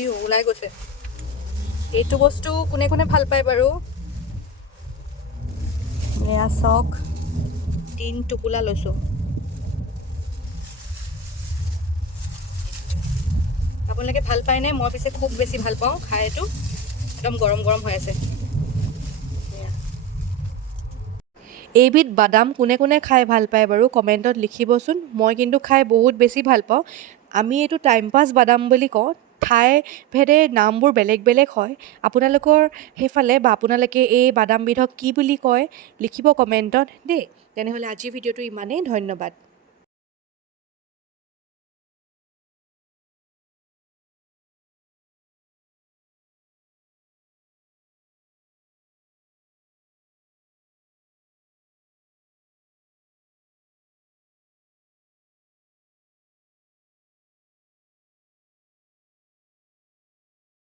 ই ওলাই গৈছে। এইটো বস্তু কোনে কোনে ভাল পায় বাৰু? এয়া চাওক তিন টোপোলা লৈছোঁ। আপোনালোকে ভাল পায়নে? মই পিছে খুব বেছি ভাল পাওঁ খাই এইটো একদম গৰম গৰম হৈ আছে। এইবিধ বাদাম কোনে কোনে খাই ভাল পায় বাৰু কমেণ্টত লিখিবচোন। মই কিন্তু খাই বহুত বেছি ভাল পাওঁ। আমি এইটো টাইম পাছ বাদাম বুলি কওঁ। ঠাই ভেদে নামবোৰ বেলেগ বেলেগ হয়। আপোনালোকৰ সেইফালে বা আপোনালোকে এই বাদামবিধক কি বুলি কয় লিখিব কমেণ্টত দেই। তেনেহ'লে আজিৰ ভিডিঅ'টো ইমানেই। ধন্যবাদ।